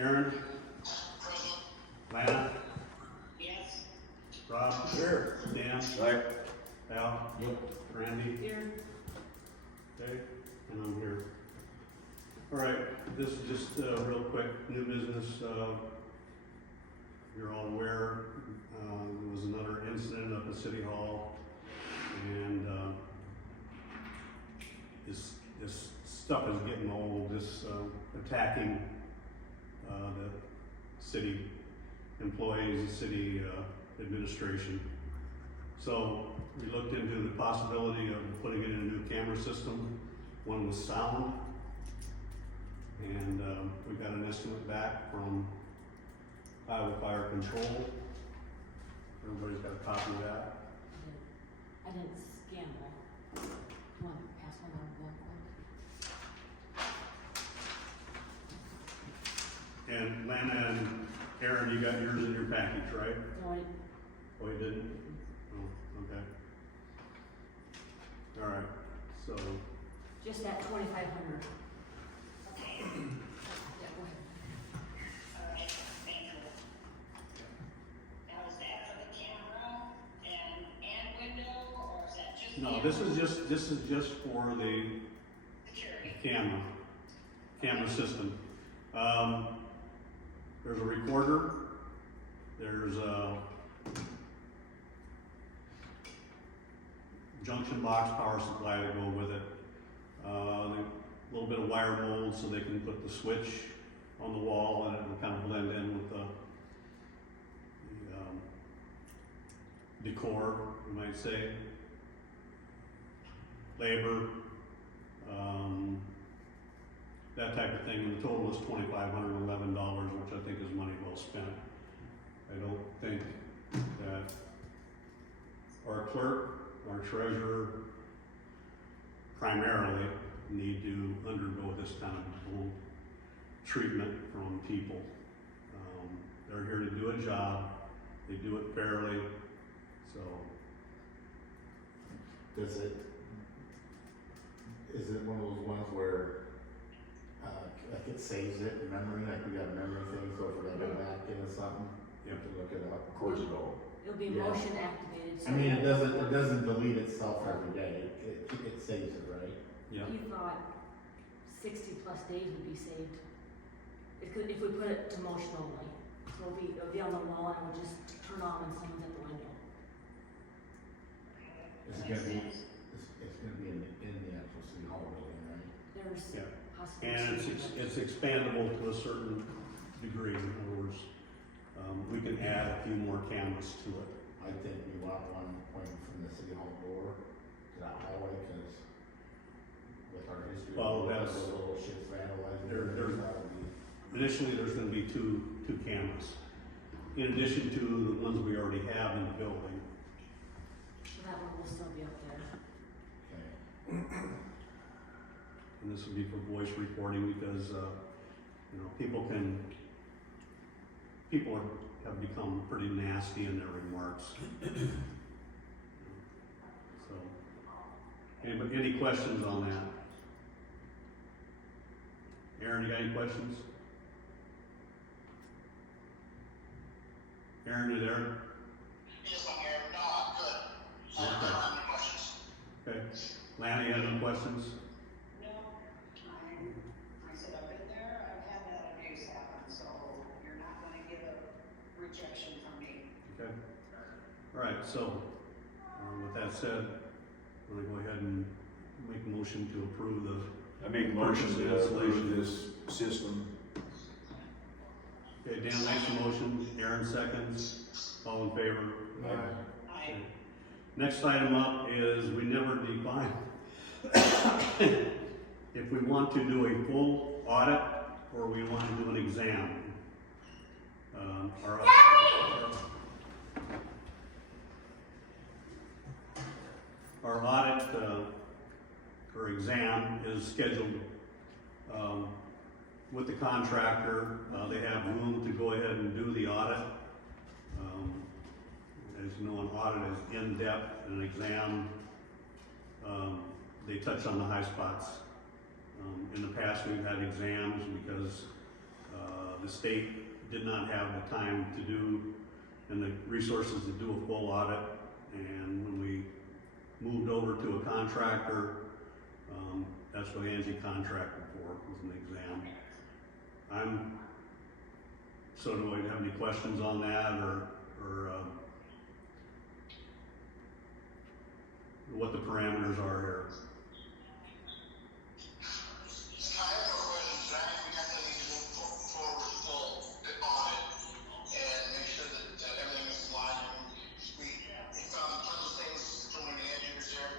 Aaron? Lana? Yes. Rob? Here. Dan? Right. Al? Yep. Randy? Here. Okay, and I'm here. All right, this is just real quick, new business. You're all aware, there was another incident up at City Hall, and this stuff is getting old, this attacking the city employees, the city administration. So we looked into the possibility of putting in a new camera system, one with sound, and we got an estimate back from Iowa Fire Control. Everybody's got a copy of that. I didn't scan that. You want to pass one on that one? And Lana and Aaron, you got yours in your package, right? No, Oh, you didn't? Oh, okay. All right, so, just that 2,500. Okay. Yeah, go ahead. Alright, thank you. Now, is that for the camera and window, or is that just? no, this is just for the Security. camera system. There's a recorder, there's a junction box power supply to go with it. A little bit of wire mold so they can put the switch on the wall and it will kind of blend in with the decor, you might say. Labor, that type of thing, and the total is $2,511, which I think is money well spent. I don't think that our clerk, our treasurer, primarily need to undergo this kind of bull treatment from people. They're here to do a job, they do it fairly, so. Is it one of those ones where, like it saves it in memory, like we got a memory thing, so if we're gonna go back into something, you have to look it up? Of course it will. It'll be Yeah. motion activated. I mean, it doesn't delete itself every day, it saves it, right? Yeah. You thought 60 plus days would be saved. If we put it to motion only. So it'll be on the wall and it will just turn on when someone's at the window. It's gonna be, it's gonna be in the actual city hall building, right? There's Yeah. possibly. And it's expandable to a certain degree. In other words, we can add a few more cameras to it. I think we want one pointing from the city hall door to that hallway, cause with our history. Well, of that's- the little shit's vandalized. There- That'll be- Initially, there's gonna be two cameras, in addition to the ones we already have in the building. So that one will still be up there. Okay. And this will be for voice recording because, people have become pretty nasty in their remarks. So, any questions on that? Aaron, you got any questions? Aaron, you there? Yes, I'm here. No, I'm good. So I don't have any questions. Okay. Lana, you have any questions? No, I said, I've been there, I've had that abuse happen, so you're not gonna get a rejection from me. Okay. All right, so, with that said, we're gonna go ahead and make a motion to approve the, I make a motion to approve this system. okay, Dan makes a motion, Aaron seconds, all in favor? I, Next item up is, we never define if we want to do a full audit or we want to do an exam. Our audit, or exam is scheduled, with the contractor. They have room to go ahead and do the audit. As you know, an audit is in-depth, and an exam, they touch on the high spots. In the past, we've had exams because the state did not have the time to do and the resources to do a full audit. And when we moved over to a contractor, that's what Angie contracted for, was an exam. So do I have any questions on that or what the parameters are here? I have no questions, I think we definitely need to move forward full audit and make sure that everything is aligned. We found tons of things from when Andrew was there,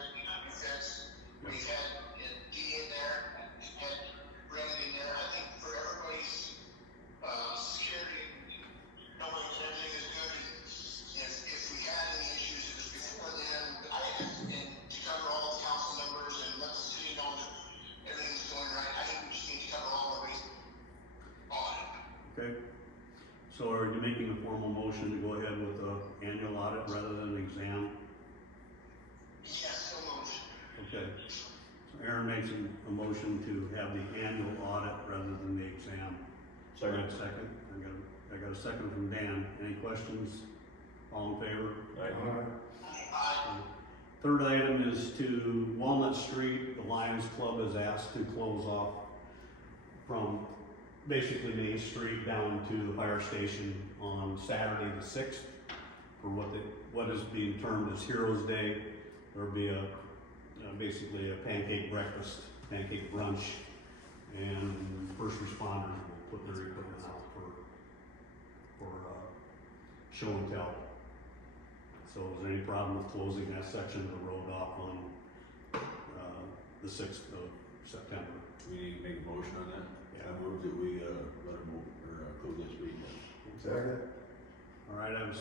we've had D in there, had Brandon in there. I think for everybody's security, knowing that everything is good, and if we had any issues, it was before then. And to cover all the council members and let the city know that everything is going right, I think we just need to cover all the ways audit. Okay, so are you making a formal motion to go ahead with the annual audit rather than an exam? Yes, so moved. Okay, so Aaron makes a motion to have the annual audit rather than the exam. Second. Second, I got a second from Dan. Any questions? All in favor? Aye. Third item is to Walnut Street. The Lions Club is asked to close off from basically Main Street down to the fire station on Saturday the 6th for what is being termed as Heroes Day. There'll be basically a pancake breakfast, pancake brunch, and first responders will put their equipment out for show and tell. So is there any problem with closing that section of the road off on the 6th of September? We need to make a motion on that? Yeah. I move that we, let them move, or, close this meeting. Second. All right, I have a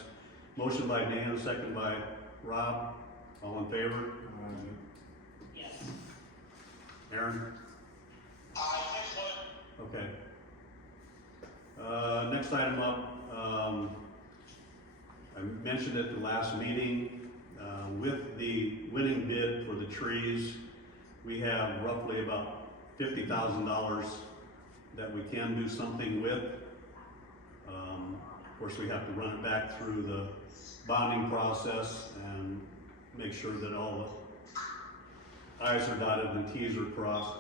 motion by Dan, second by Rob. All in favor? Yes. Aaron? Aye, next one. Okay. Next item up, I mentioned at the last meeting, with the winning bid for the trees, we have roughly about $50,000 that we can do something with. Of course, we have to run it back through the bonding process and make sure that all the I's are dotted and T's are crossed.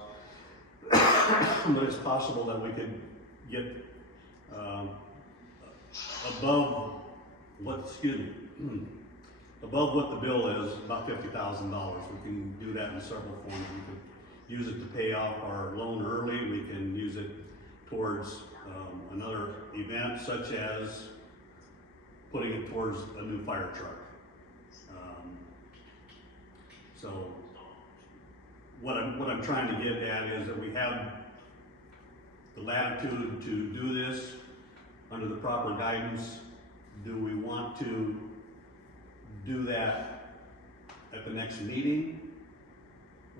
But it's possible that we could get above what the bill is, about $50,000. We can do that in several forms. We could use it to pay off our loan early. We can use it towards another event, such as putting it towards a new fire truck. So what I'm trying to get at is that we have the latitude to do this under the proper guidance. Do we want to do that at the next meeting?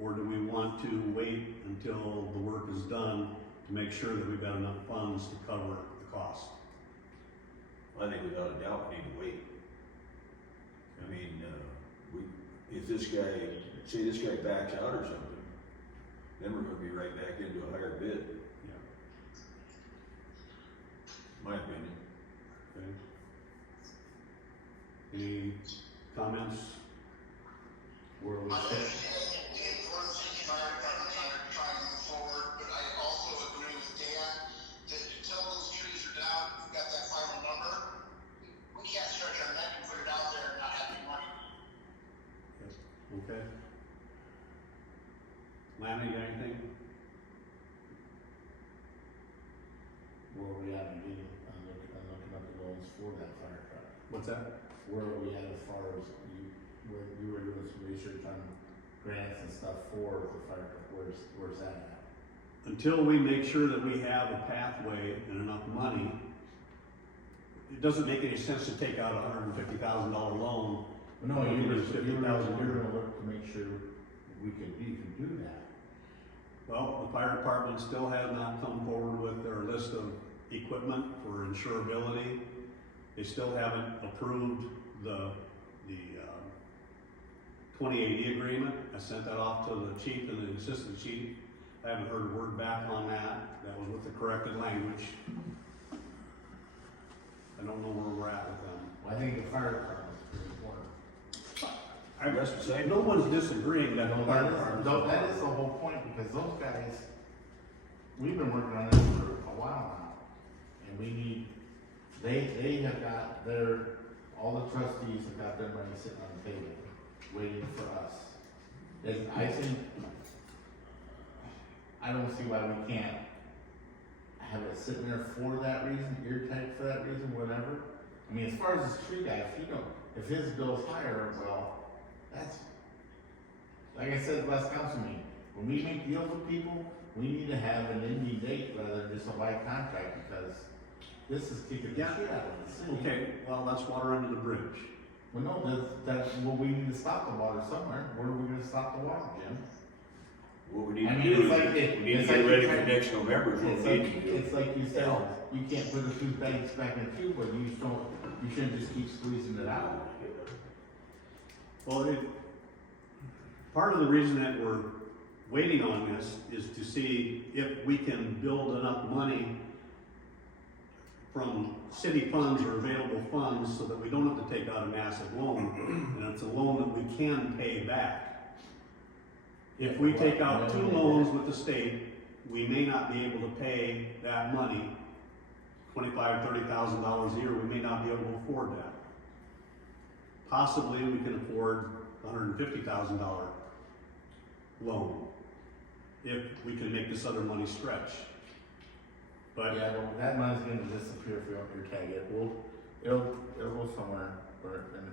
Or do we want to wait until the work is done to make sure that we've got enough funds to cover the cost? I think without a doubt, we need to wait. I mean, if this guy, say this guy backs out or something, then we're gonna be right back into a higher bid, Yeah. my opinion. Okay. Any comments? Where we I stand? understand the importance of the fire department trying to move forward, but I also agree with Dan that until those trees are down, we've got that final number, we can't stretch our neck and put it out there and not have any money. Okay. Lana, you got anything? Where are we at in getting, I'm looking up the loans for that fire truck. What's that? Where are we at as far as where you were doing some research on grants and stuff for the fire truck, where's that at? Until we make sure that we have a pathway and enough money, it doesn't make any sense to take out a $150,000 loan. No, You you're just gonna look to make sure we can do that. Well, the fire department still has not come forward with their list of equipment for insurability. They still haven't approved the 2080 agreement. I sent that off to the chief and the assistant chief. I haven't heard a word back on that. That was with the corrected language. don't know where we're at with them. Well, I think the fire department's pretty important. That's the same. No one's disagreeing that the No, fire that is, department. no, that is the whole point, because those guys, we've been working on this for a while now. And we need, they have got their, all the trustees have got their money sitting on the table, waiting for us. And I think, I don't see why we can't have it sitting there for that reason, airtight for that reason, whatever. I mean, as far as this tree guy, if his bill's higher, well, that's, like I said last council meeting, when we make deals with people, we need to have an ending date rather than just a wide contract, because this is kicking the Yeah. shit out of the city. Okay, well, that's water under the bridge. Well, no, well, we need to stop the water somewhere. Where are we gonna stop the water, Jim? What we need I to mean, do it's like is, it- we need to it's get like ready you're for trying- next November is what It's we like, need to do. it's like you said, you can't put the toothpaste back in the tube, but you just don't, you shouldn't just keep squeezing it out. Well, part of the reason that we're waiting on this is to see if we can build enough money from city funds or available funds so that we don't have to take out a massive loan, and it's a loan that we can pay back. If we take out 2 loans with the state, we may not be able to pay that money, $25,000, $30,000 a year, we may not be able to afford that. Possibly we can afford $150,000 loan, if we can make this other money stretch. But Yeah, but that money's gonna disappear if we don't tag it. It'll go somewhere where, and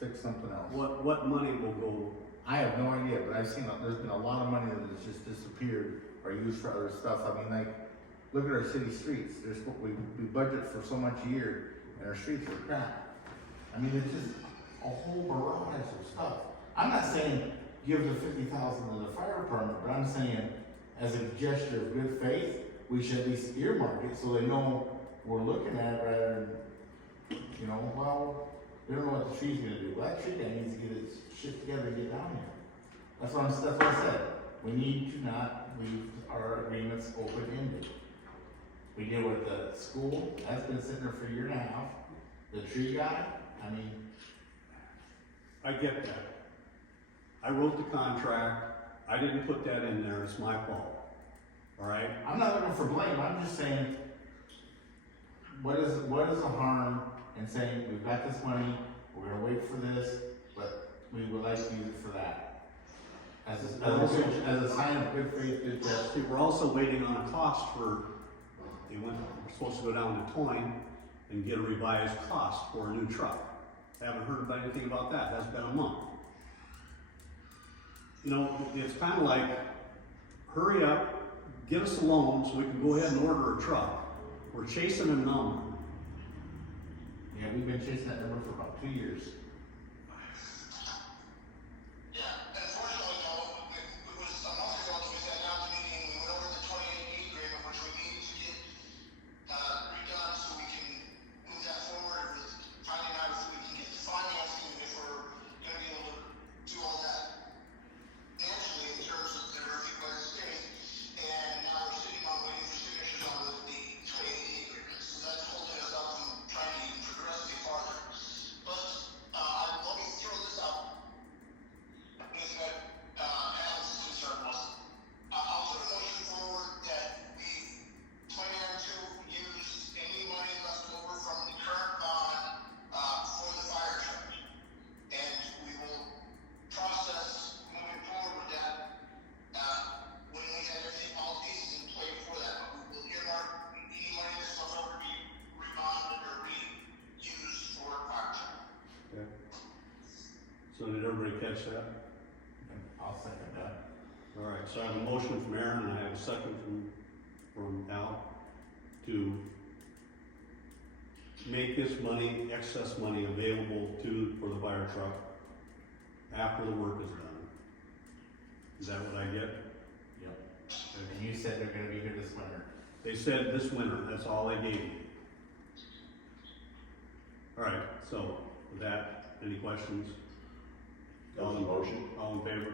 fix something else. what money will go? I have no idea, but I've seen, there's been a lot of money that has just disappeared or used for other stuff. I mean, like, look at our city streets. We budget for so much a year and our streets are crap. I mean, it's just a whole barrage of stuff. I'm not saying give the 50,000 to the fire department, but I'm saying as a gesture of good faith, we should at least earmark it so they know we're looking at it rather than, well, we don't know what the tree's gonna do. Well, that tree guy needs to get his shit together and get down here. That's what I said. We need to not leave our agreements open-ended. We deal with the school, that's been sitting there for a year and a half. The tree guy, I mean, I get that. I wrote the contract, I didn't put that in there, it's my fault. All right? I'm not looking for blame, I'm just saying, what is the harm in saying, we've got this money, we're gonna wait for this, but we would like to use it for that? As a sign of good faith, good gesture. See, we're also waiting on a cost for, we're supposed to go down to Toyne and get a revised cost for a new truck. Haven't heard about anything about that, that's been a month. It's kind of like, hurry up, get us a loan so we can go ahead and order a truck. We're chasing a number. Yeah, we've been chasing that number for about 2 years. Yeah, unfortunately, though, it was a month ago that we sat down at the meeting, we went over the 2018 agreement, which we need to get, redone so we can move that forward with finding out if we can get the financing, if we're gonna be able to do all that financially in terms of the review by the state. And now we're sitting on waiting for signatures on the 2018 agreement, so that's holding us up from trying to even progress any farther. But, let me throw this out. With what Alan's concern was, I'll put a motion forward that we plan to use any money left over from the current bond for the fire truck. And we will process moving forward with that when we have everything, all the pieces in play for that. But we will earmark any money that's left over to be rebonded or reused for fire truck. Okay. So did everybody catch that? I'll second that. All right, so I have a motion from Aaron and I have a second from Al to make this money, excess money available for the fire truck after the work is done. Is that what I get? Yep. And you said they're gonna be here this winter. They said this winter, that's all they gave me. All right, so with that, any questions? That was a motion. All in favor?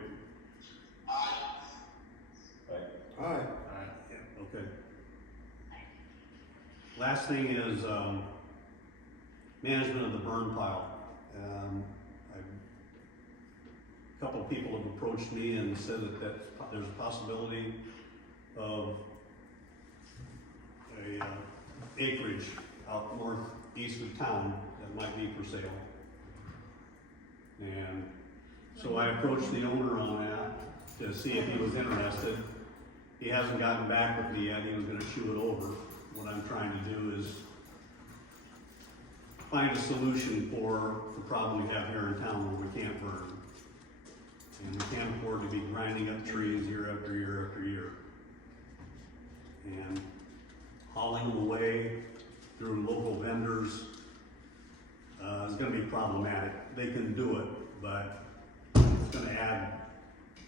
Alright. Okay. Last thing is, management of the burn pile. A couple of people have approached me and said that there's a possibility of a acreage out northeast of town that might be for sale. And so I approached the owner on that to see if he was interested. He hasn't gotten back with me yet. He was gonna chew it over. What I'm trying to do is find a solution for the problem we have here in town where we can't burn. And we can't afford to be grinding up trees year after year after year. And hauling them away through local vendors is gonna be problematic. They can do it, but it's gonna add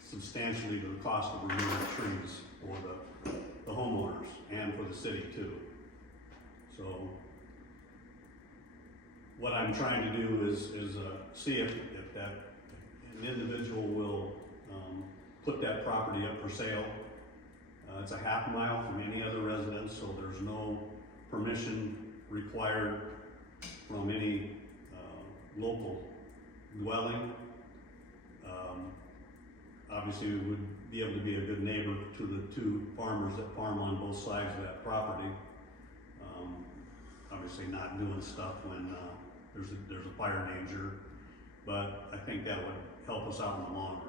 substantially to the cost of removing trees for the homeowners and for the city too. So what I'm trying to do is see if that an individual will put that property up for sale. It's a half mile from any other residence, so there's no permission required from any local dwelling. Obviously, we would be able to be a good neighbor to the two farmers that farm on both sides of that property. Obviously not doing stuff when there's a fire danger, but I think that would help us out in the long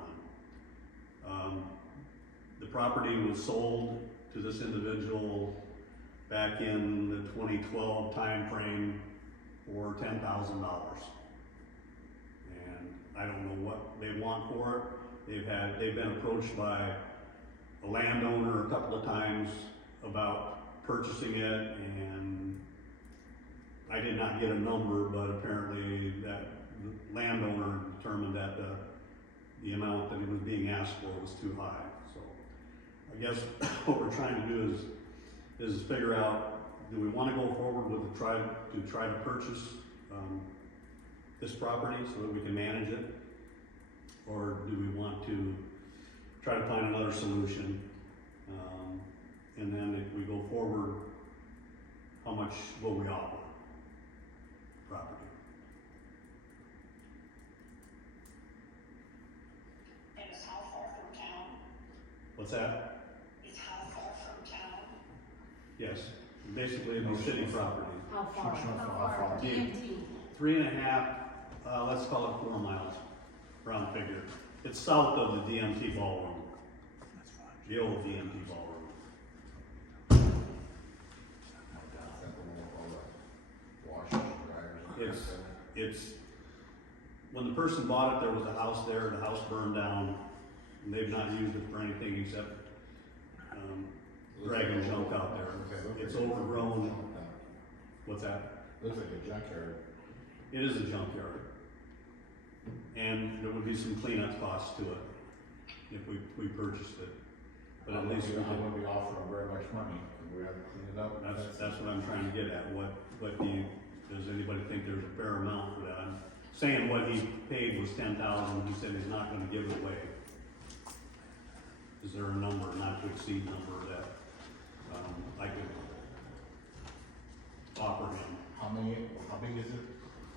run. The property was sold to this individual back in the 2012 timeframe for $10,000. And I don't know what they want for it. They've been approached by a landowner a couple of times about purchasing it, and I did not get a number, but apparently that landowner determined that the amount that it was being asked for was too high. So I guess what we're trying to do is figure out, do we want to go forward with try to purchase this property so that we can manage it? Or do we want to try to find another solution? And then if we go forward, how much will we offer property? And it's how far from town? What's that? It's how far from town? Yes, basically it'd be city property. How far? How far? DMT. 3.5, let's call it 4 miles, round figure. It's south of the DMT ballroom. The old DMT ballroom. It's, when the person bought it, there was a house there, the house burned down, and they've not used it for anything except, dragging junk out there. It's overgrown. What's that? Looks like a junkyard. It is a junkyard. And there would be some cleanup costs to it if we purchased it. But at least we I could, wouldn't be offering very much money, because we have to clean it up. that's what I'm trying to get at. What does anybody think there's a fair amount for that? I'm saying what he paid was $10,000, he said he's not gonna give it away. Is there a number, not to exceed number that, I could offer him? How big is it?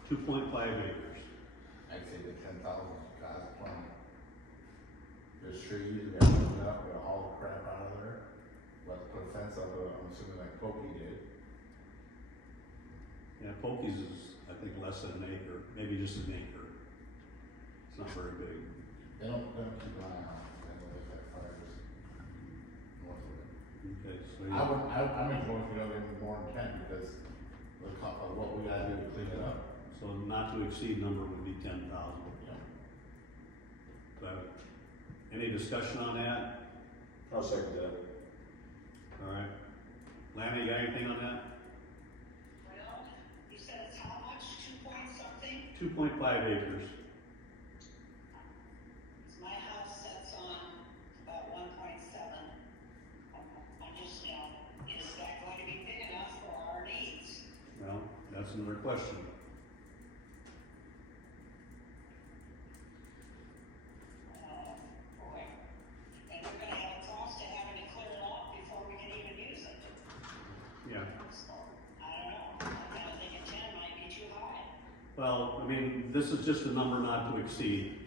2.5 acres. I'd say the 10,000, cost plenty. There's trees, we gotta clean it up, we gotta haul the crap out of there. We'll have to put a fence up, I'm assuming like Pokey did. Yeah, Pokey's is, I think, less than an acre, maybe just an acre. It's not very big. They don't keep an eye on it, they know they've had fires north of it. Okay, so I'm influenced, you know, even more than 10, because of what we gotta do to clean it up. so not to exceed number would be 10,000. Yeah. But any discussion on that? I'll second that. All right. Lana, you got anything on that? Well, you said it's how much, 2 point something? 2.5 acres. My house sets on about 1.7. I'm just, is that going to be big enough for our needs? Well, that's another question. Boy. And we're gonna have a cost to having it cleared off before we can even use it. Yeah. So, I don't know, I'm kinda thinking 10 might be too high. Well, I mean, this is just a number not to exceed.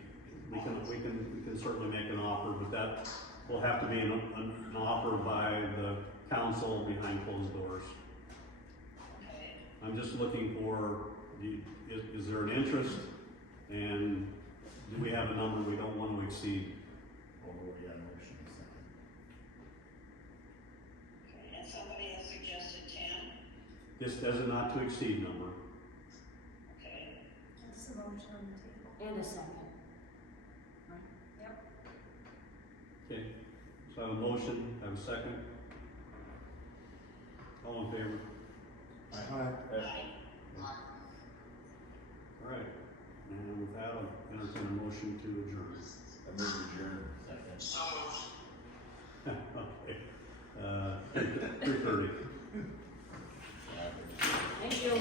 We can certainly make an offer, but that will have to be an offer by the council behind closed doors. Okay. I'm just looking for, is there an interest? And do we have a number we don't want to exceed? Oh, yeah, motion is second. Okay, and somebody has suggested 10. This as a not to exceed number. Okay. That's the motion on the table. And a second. Okay, so I have a motion, I have a second. All in favor? Aye. All right, and with that, I'll entertain a motion to adjourn. I move to adjourn. So moved. Okay, 3:30. Thank you.